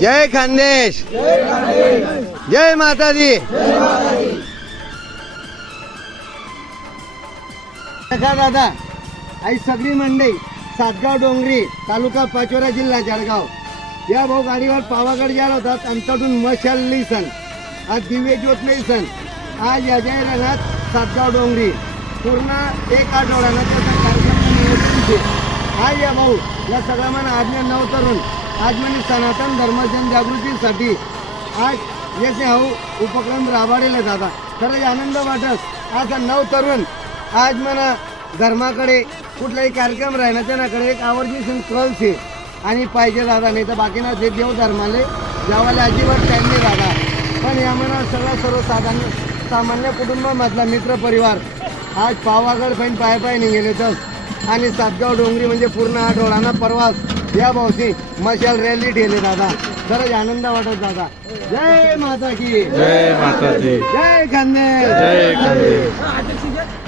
जय खानदेश, जय माता दी। दादा आई सगळी मंडई सातगाव डोंगरी तालुका पाचोरा जिल्हा जळगाव या भाऊ गाडीवर पावागड गेला होतात अंतटून मशाली सण आज दिव्य ज्योतमयी सण आज अजय रंगात सातगाव डोंगरी पूर्ण एक आठवड्यानं त्याचा कार्यक्रम आज या भाऊ या सगळ्या मन आज्ञा नवतरुण आज म्हणजे सनातन धर्म जनजागृतीसाठी आज याचे हाऊ उपक्रम राबवलेला दादा खरंच आनंद वाटत आज नवतरुण आज मला धर्माकडे कुठलाही कार्यक्रम राहण्याच्याकडे एक आवडीची कल छे आणि पाहिजे दादा नाही तर बाकी ना ते देव धर्माले जावाले अजिबात टाईम नाही दादा पण या मला सगळा सर्वसाधारण सामान्य कुटुंबामधला मित्र परिवार आज पावागड पैन पाय निघेले तर आणि सातगाव डोंगरी म्हणजे पूर्ण आठवडाना प्रवास या भावशी मशाल रॅली ठेले दादा खरंच आनंद वाटत दादा जय माता की जय माता दी, जय खानदेश, जय खानदेश।